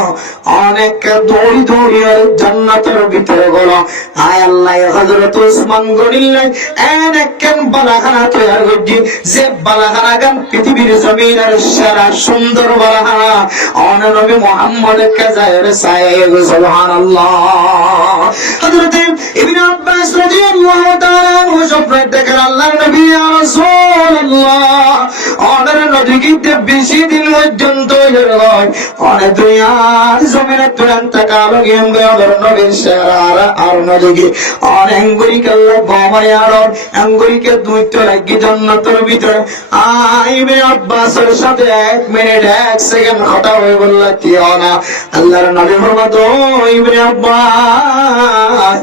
অনেক দৌড়ি দৌড়ি আর জান্নাতের ভিতরে গেল আয় আল্লাহ হযরত ওসমান গনিল্লাই অনেক কেন বালাখানা তৈরি করছি যে বালাখানা গান পৃথিবীর জমিনের সেরা সুন্দর বালাখানা অন নবী মুহাম্মদের কাজায়ের সাহেব সুবহানাল্লাহ হযরত ইবনে আব্বাস রাদিয়াল্লাহু তাআলা আনহু স্বপ্নে দেখেন আল্লাহর নবী ইয়া রাসূলুল্লাহ অনের নদীতে বেশি দিন পর্যন্ত হয় অনেক দুনিয়ার জমিনে তুরন্ত কালো গেম গয়র নবীর শেরার আর নদী অনেঙ্গুরি কাল্লা গমায় আর অঙ্গুরিকে দুইটো লাগি জান্নাতের ভিতরে আইবে আব্বাসের সাথে 1 মিনিট 1 সেকেন্ড কথা হয়ে বলল কি না আল্লাহর নবী ফরমাত ইবনে আব্বাস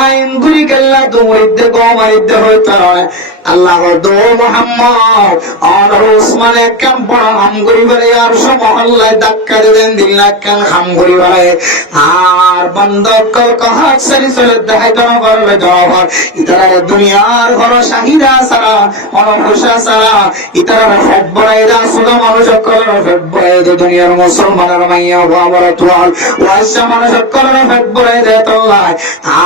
আইঙ্গুরি কাল্লা দুইতে গমাইতে হইতো আল্লাহ দো মুহাম্মদ আর ওসমানে কাম পড়া আমগুরি বলে আর সব মহল্লায় ধাক্কা দেন দিল কান আমগুরি বলে আর বন্ধ কর কহাত সারি চলে দেখাইতো না করবে জবাব ইতারা দুনিয়ার ঘর শাহিদা সারা অনভুষা সারা ইতারা ফেব্রুয়ারিরা সুদা মানুষ করে ফেব্রুয়ারি দুনিয়ার মুসলমানের মাইয়া বাবারা তোয়াল ওয়াসা মানুষ করে ফেব্রুয়ারি দেতল্লাহ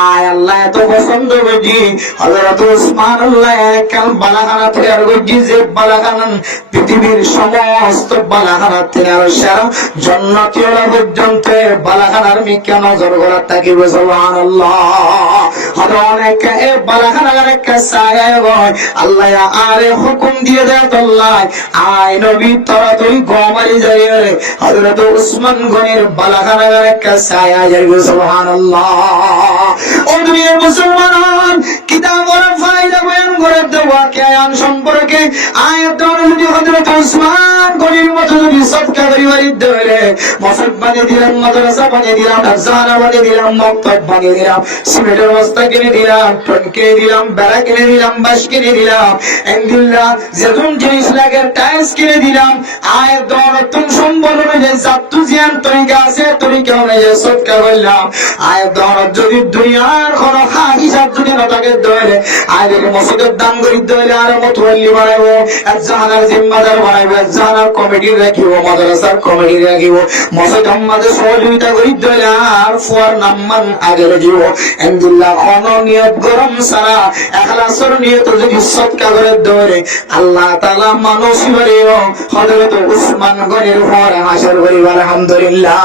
আয় আল্লাহ এত পছন্দ বুঝি হযরত ওসমান আল্লাহ কাল বালাখানা তৈরি করছি যে বালাখানা পৃথিবীর সমস্ত বালাখানা তৈরি সেরা জান্নাতীয়রা পর্যন্ত বালাখানার মিকে নজর করা থাকিব সুবহানাল্লাহ আর অনেক এ বালাখানার একটা ছায়া হয় আল্লাহ আরে হুকুম দিয়ে দেয় আল্লাহ আয় নবী তোরা তুই গোমারি যাই রে হযরত ওসমান গনির বালাখানার একটা ছায়া যাইব সুবহানাল্লাহ ও দুনিয়ার মুসলমান কিতাব ওর ফায়দা বয়ান করে দেওয়া কে আয়ান সম্পর্কে আয়াত অনুযায়ী হযরত ওসমান গনির মতো যদি সদকা করিবারি দেবে মসজিদ বানিয়ে দিলাম মাদ্রাসা বানিয়ে দিলাম জানা বানিয়ে দিলাম মক্তব বানিয়ে দিলাম সিমেন্টের বস্তা কিনে দিলাম টন কিনে দিলাম বেড়া কিনে দিলাম বাঁশ কিনে দিলাম এন্দিল্লা যেতুন জিনিস লাগে টাইলস কিনে দিলাম আয়াত অনুযায়ী সম্পর্ক অনুযায়ী জাতু জিয়ান তরিকা আছে তরিকা অনুযায়ী সদকা করলাম আয়াত যদি দুনিয়ার কোন হিসাব যদি না থাকে ধরে আয় মসজিদের দান করি দইলে আর মতওয়াল্লি বানাইবো, একজনের জিম্মাদার বানাইবো, একজনের কমিটি রাখিব, মাদ্রাসার কমিটি রাখিব, মসজিদ আমাদের সহযোগিতা করি দইলে আর ফুয়ার নাম্মান আগে রাখিব। আলহামদুলিল্লাহ কোন নিয়ত গরম সারা ইখলাসের নিয়ত যদি সদকা করে দইলে আল্লাহ তাআলা মানুষ বাড়িও হযরত উসমান গনির পরে হাসর করিব। আলহামদুলিল্লাহ।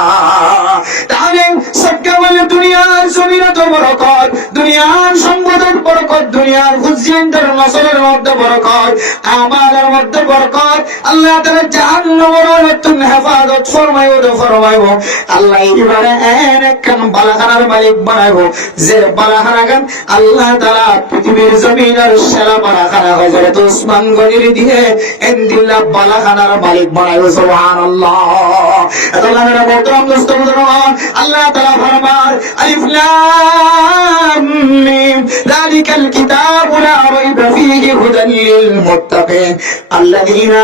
তাহলে সদকা বলে দুনিয়ার জমিনে তো বরকত, দুনিয়ার সম্পদের বরকত, দুনিয়ার খুশিয়ানদের নসলের মধ্যে বরকত, আমাদের মধ্যে বরকত। আল্লাহ তাআলা জাহান্নামের মধ্যে হেফাজত ফরমাইবো। আল্লাহ এবারে একখান বালাখানার মালিক বানাইবো, যে বালাখানাগান আল্লাহ তাআলা পৃথিবীর জমিনের সেরা বালাখানা হযরত উসমান গনির দিয়ে ইনদিল্লাহ বালাখানার মালিক বানাইবো। সুবহানাল্লাহ। আল্লাহ মোহতরম দোস্ত মুসলমান, আল্লাহ তাআলা ফরমান আলিফ লাম মিম যালিকাল কিতাবু লা রাইবা ফীহি হুদাল লিল মুত্তাকিন আল্লাযীনা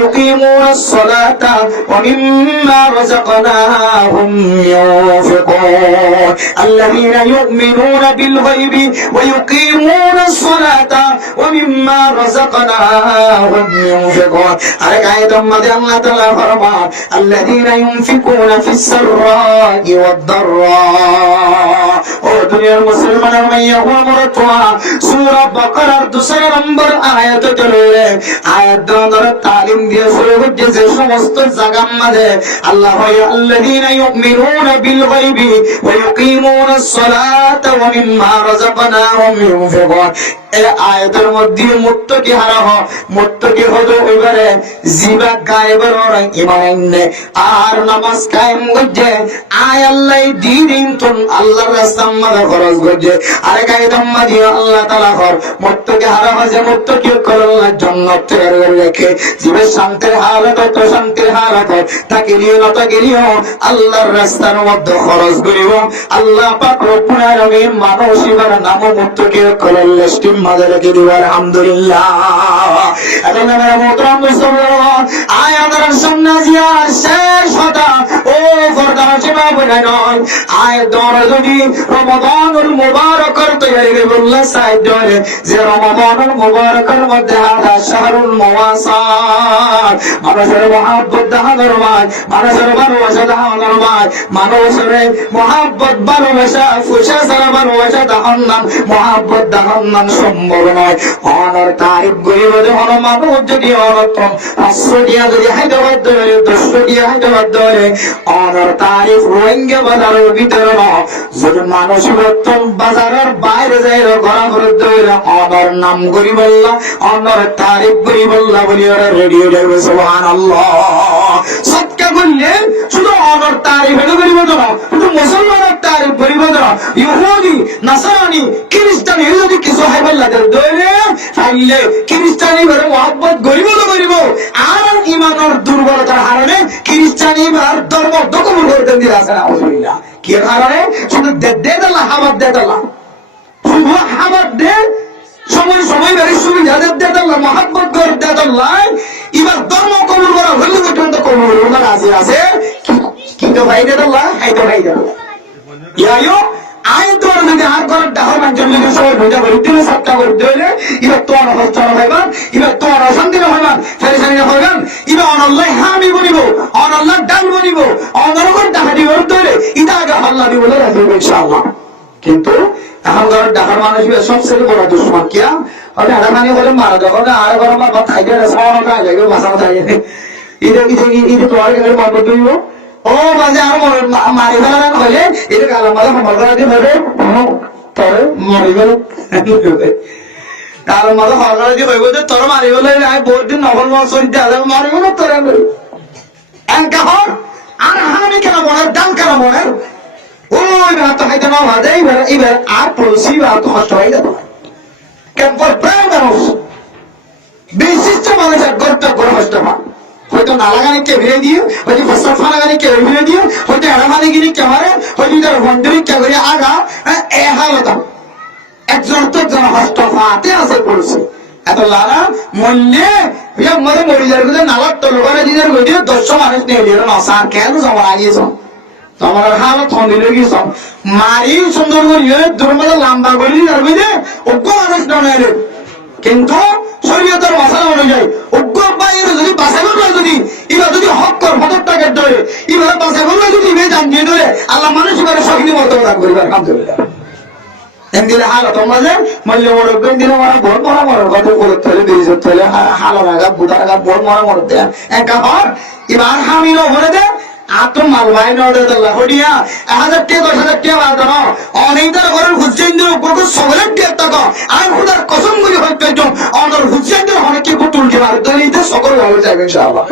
ইউকিমুনাস সালাতা ওয়া মিম্মা রাযাকনাহুম ইউনফিকুন আল্লাযীনা ইউমিনুনা বিল গায়বি ওয়া ইউকিমুনাস সালাতা ওয়া মিম্মা রাযাকনাহুম ইউনফিকুন। আর আয়াতের মধ্যে আল্লাহ তাআলা ফরমান আল্লাযীনা ইউনফিকুনা ফিস সাররা'i ওয়াদ দাররা। ও দুনিয়ার মুসলমানের মাইয়া ও মরতোয়া, সূরা বাকারার 2 নম্বর আয়াতে চলে আয়াত দ্বারা তালিম দিয়ে শুরু হচ্ছে যে সমস্ত জায়গার মধ্যে আল্লাহ আল্লাযীনা ইউমিনুনা বিল গায়বি ওয়া ইউকিমুনাস সালাতা ওয়া মিম্মা রাযাকনাহুম ইউনফিকুন। এই আয়াতের মধ্যে মুত্তাকি হারা হয়, মুত্তাকি হলো এবারে জিবা গায়েবের ওরা ঈমান আনলে আর নামাজ কায়েম করছে, আয় আল্লাহ দিন তুন আল্লাহর রাস্তায় মাঝে খরচ করছে। আর কায়দাম মাঝে আল্লাহ তাআলা কর মুত্তাকি হারা হয়, যে মুত্তাকি করল্লা জান্নাত তৈরি করে রেখে জীবের শান্তির হালত তো শান্তির হালত থাকিলিও না থাকিলিও আল্লাহর রাস্তার মধ্যে খরচ করিব। আল্লাহ পাক রব্বুল আলামিন মানুষ এবার নাম মুত্তাকি করল্লা স্টিম মাঝে রেখে দিব। আলহামদুলিল্লাহ। এখন আমরা মোহতরম মুসলমান আয়াতের সামনে জিয়ার শেষ হতা ও ফরদা সীমা বলে নয় আয়াত দ্বারা যদি রমাদানুল মুবারকের তৈরি বললে সাইড ধরে যে রমাদানুল মুবারকের মধ্যে হাদা শাহরুল মুওয়াসাত, মানুষের মহব্বত দেখানোর মাস, মানুষের ভালোবাসা দেখানোর মাস, মানুষের মহব্বত ভালোবাসা ফুসা সারা ভালোবাসা দেখান মহব্বত দেখান সম্ভব নয়। অনর তারিফ গরিব হন মানুষ যদি অনতম 500 টাকা যদি হায়দ্রাবাদ ধরে 200 টাকা হায়দ্রাবাদ ধরে অনর তারিফ রোহিঙ্গা বাজারের ভিতরে নয়, যদি মানুষ বর্তমান বাজারের বাইরে যায় ঘোরাঘুরি ধরে অনর নাম গরিব আল্লাহ অনর তারিফ গরিব আল্লাহ বলি ওরা রেডিও যাবে। সুবহানাল্লাহ। সদকা করলে শুধু অনর তারিফ এটা গরিব না, শুধু মুসলমানের তারিফ গরিব না, ইহুদি নাসারানি খ্রিস্টানি যদি কিছু হাইবার লাগে ধরে ফাইলে খ্রিস্টানি ঘরে মহব্বত গরিব তো গরিব আর ইমানের দুর্বলতার কারণে খ্রিস্টানি আর ধর্ম দখল করতে দিয়ে আসে না। আলহামদুলিল্লাহ। কি কারণে? শুধু দেদালা হাবাদ দেদালা, শুধু হাবাদ দে সময় সময় বেড়ে সুবিধা দেদালা মহব্বত করে দেদালা। এবার ধর্ম কবুল করা হইলে পর্যন্ত কবুল হলো না রাজি আছে কিন্তু ভাই দেদালা হাই তো ভাই দেদালা ইয়ায়ো আইন তো যদি আর করার ডাহর মানুষের যদি সবাই বোঝা করে দিলে সবটা করে দিলে এবার তো অনহস্ত হইবান, এবার তো অশান্তি হইবান, ফেরেশানি হইবান, এবার অনল্লাহ হামি বনিব, অনল্লাহ ডাল বনিব, অনরকম ডাহাটি করে দিলে এটা আগে আল্লাহ দিব বলে রাখবে ইনশাআল্লাহ। কিন্তু এখনকার ডাকার মানুষ সবচেয়ে বড় দুশ্মন কিয়া হবে হারাখানি করে মারা যখন আর বড় মা খাইতে সামানো খাই যাবে বাসা খাই যাবে এটা এটা তোমার কাছে মত দিব ও মাঝে আর মারি ফেলা হলে এটা কালাম মাঝে সম্পর্ক রাখতে হবে তবে মরি গেল কারণ মাঝে সরকার যে হইব যে তোর মারি গেলে বহুত দিন নকল চলতে আসে মারি গেল তোর এনকাহর আর হামি কেন মনের দাম কেন মনের ওই ভাত খাইতে না ভাজে এবার আর পড়ছি ভাত কষ্ট হয়ে যাবে কেমন প্রায় মানুষ বিশিষ্ট মানুষের গর্ত করে কষ্ট পায় হয়তো নালাগানি কে ভিড়ে দিয়ে হয়তো ফসল ফালাগানি কে ভিড়ে দিয়ে হয়তো এড়ামানি গিরি কেমারে হয়তো তার বন্ধুরি কে করে আগা এ হালতা একজন তো জন হস্ত ফাতে আছে পড়ছে এত লারা মরলে মরে মরি যার নালার তলবারে দিনের গিয়ে 10 মানুষ নিয়ে দিল নসার কেন জমা লাগিয়েছ তোমার হালত হন্দিলে গেছ মারি সুন্দর করিয়ে তোর মধ্যে লম্বা করি যাবি যে অজ্ঞ মানুষ ডনের কিন্তু শরীয়তের মশলা অনুযায়ী অজ্ঞ বাইরে যদি বাসা করলো যদি এবার যদি হক কর 70 টাকার ধরে এবার বাসা করলো যদি ইবে জানিয়ে ধরে আল্লাহ মানুষ এবারে সহিনী মতো দান করবে আলহামদুলিল্লাহ এমদিলে হালত মাঝে মল্য মরক দিনে মারা বড় মরা মরার কথা বলে তলে দিয়ে তলে হালা রাগা বুধা রাগা বড় মরা মর দেয় একা হর এবার হামিনো ভরে দে আতো মাল ভাই নড়ে দল্লা হডিয়া 1000 টাকা 10000 টাকা বাদ দাও অনেকটা করে হুজেন্দ্র উপর সবলে টাকা টাকা আর খুদার কসম করে হইতে তো অনর হুজেন্দ্র অনেক কি বুতুল কে মার দলিতে সকল হয়ে যাবে ইনশাআল্লাহ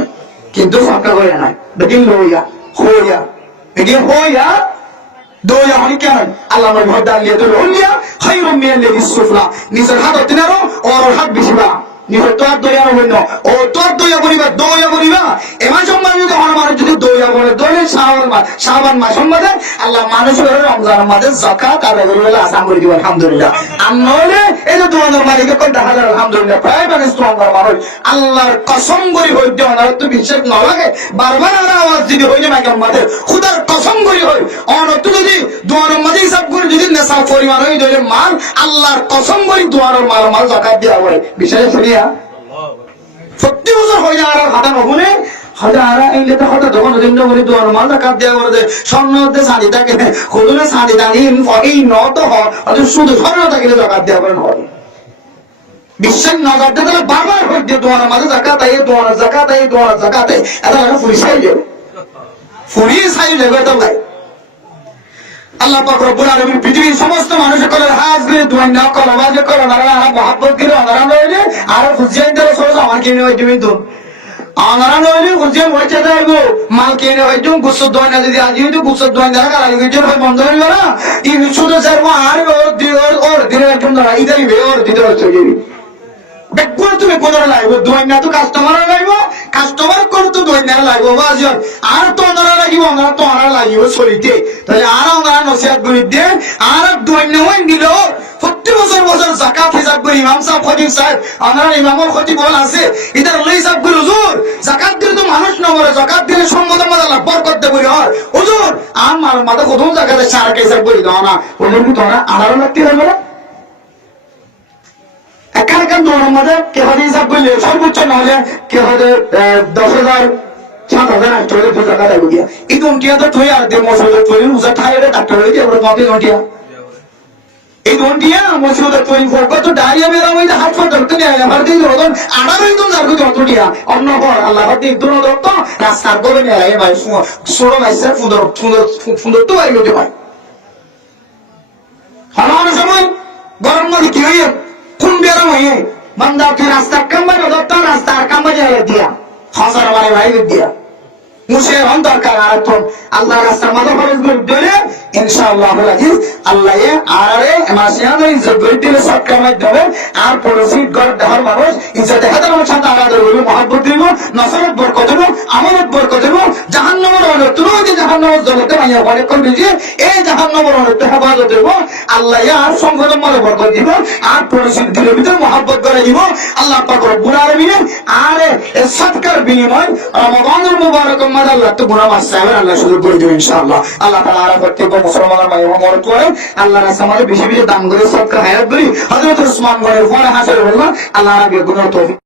কিন্তু ফাঁকা করে না বেদিন লইয়া হইয়া এটি হইয়া দোয়া হনি কেন আল্লাহ নবী হদাল লিয়ে তো লইয়া খায়রুম মিনাল সুফলা নিজের হাত দিনারো ওর হাত বিশবা নিজের তোর দয়া হইল ও তোর দয়া করিবা এমন সম্মান যদি আমার যদি দয়া করে দয়া শাবান মাস সম্মাদে আল্লাহ মানুষের রমজান মাসে যাকাত আদায় করে আসাম করে দিব আলহামদুলিল্লাহ আমনলে এই যে তোমাদের মালিক কত হাজার আলহামদুলিল্লাহ প্রায় মানে স্ট্রঙ্গার মানুষ আল্লাহর কসম করে হইতে অনার তো বিশ্বাস না লাগে বারবার আর আওয়াজ যদি হইলে না কেমন মাঝে খুদার কসম করে হই অনত যদি দোয়ার মাঝে হিসাব করে যদি নেশা পরিমাণ হই ধরে মাল আল্লাহর কসম করে দোয়ার মাল যাকাত দেওয়া হয় বিশেষ শুনিয়া সত্যি বছর হয়ে যাওয়ার হাতা নবনে হাজারা এইলে তো হঠাৎ যখন দিন বলি দোয়ার মাল যাকাত দেওয়া করে স্বর্ণতে শাড়ি থাকে খুদুনে শাড়ি দাঁড়িয়ে এই নত হয় শুধু স্বর্ণ থাকলে যাকাত দেওয়া করেন হয় বিশ্বাস না করতে তাহলে বারবার হয়ে দিয়ে দোয়ার মাঝে যাকাত আই দোয়ার যাকাত আই দোয়ার যাকাত আই এটা ফুরি সাইজে তো ভাই আল্লাহ পাক রব্বুল আলামিন পৃথিবীর সমস্ত মানুষের কলে হাজ করে দুই না কল আওয়াজ করে না মহব্বত করে আনারা নইলে আর হুজেন দরে সরস আমার কিনে হই তুমি তো আনারা নইলে হুজেন হইছে যাইবো মাল কিনে হই তুমি গুছ দই না যদি আজি তো গুছ দই না কালা গিয়ে হয় বন্ধ হইল না ই শুধু স্যার আর ওর দিনে একদম না ইদারি বে ওর দিতে চলে বেকুর তুমি কোন লাগবে দই না তো কাস্টমার লাগবে কাস্টমার করে তো দই না লাগবে বাজির আর তো ওনারা লাগিব ওনারা তো ওনারা লাগিব চলিতে তাহলে আর ওনারা নসিহত করে দেন আর দই না হই দিল প্রতি বছর যাকাত হিসাব করে ইমাম সাহেব খতিব সাহেব ওনারা ইমামর খতিব বল আছে এটা লই হিসাব করে হুজুর যাকাত দিলে তো মানুষ না মরে যাকাত দিলে সম্পদের মধ্যে আল্লাহ বরকত দেবে হয় হুজুর আমার মাথা কতম যাকাতে সারা হিসাব করে দাও না ওদের কি তোমরা আনারও লাগতে হবে না একান দোয়ার মধ্যে কে হলে হিসাব করলে সর্বোচ্চ না হলে কে হলে 10,000 7,000 8,000 টাকা লাগবে গিয়া এই দুটিয়া তো তুই আর দে মসজিদে তুই উজা ঠাইরে ডাক্তার হয়ে দিয়ে আমরা কত দুটিয়া এই দুটিয়া মসজিদে তুই কত ডায়রিয়া বেরা হইলে হাত পা ধরতে নিয়ে আমার দিন রতন আড়ার হইতো না কত দুটিয়া অন্য পর আল্লাহ দিন দুনো দত্ত রাস্তার করে নিয়ে আয় ভাই ছোট মাইসা সুন্দর তো ভাই লইতে ভাই হলো সময় গরম মধ্যে কি হইয়ে কোন বেরম হয়ে বান্দা তুই রাস্তার কাম্বারে দত্ত রাস্তার কাম্বারে দিয়া হাজার বারে ভাই দিয়া মুসে হন দরকার আর তো আল্লাহর রাস্তার মাথা খরচ করে দিলে ইনশাআল্লাহ আজিজ আল্লাহ আরে মাসিয়ানো ইজ্জত করে দিলে সৎকার মাধ্যমে আর পড়োশি ঘর দেওয়ার মানুষ ইজ্জত দেখাতে আমার সাথে আলাদা হইব মহব্বত দিব নসরত বরকত দিব আমলত বরকত দিব জাহান্নামের অনেক তুই যে জাহান্নামের জলতে মাইয়া অনেক করবি যে এই জাহান্নামের অনেক হেফাজত দিব আল্লাহ আর সংগঠন মালে বরকত দিব আর পড়োশি দিলের ভিতরে মহব্বত করে দিব আল্লাহ পাক রব্বুল আলামিন আরে সৎকার বিনিময় রমাদানুল মুবারক আল্লাহ তো গুনাহ মাফ চাইবেন আল্লাহ সুযোগ করে দেবেন ইনশাআল্লাহ আল্লাহ তাআলা আর প্রত্যেক মুসলমানের মায়ের মরত করে আল্লাহ রাস্তা আমাদের বেশি বেশি দান করে সদকা হায়াত করি হযরত উসমান গনির পরে হাসিল বললাম আল্লাহ রাব্বুল গুনাহ তৌফিক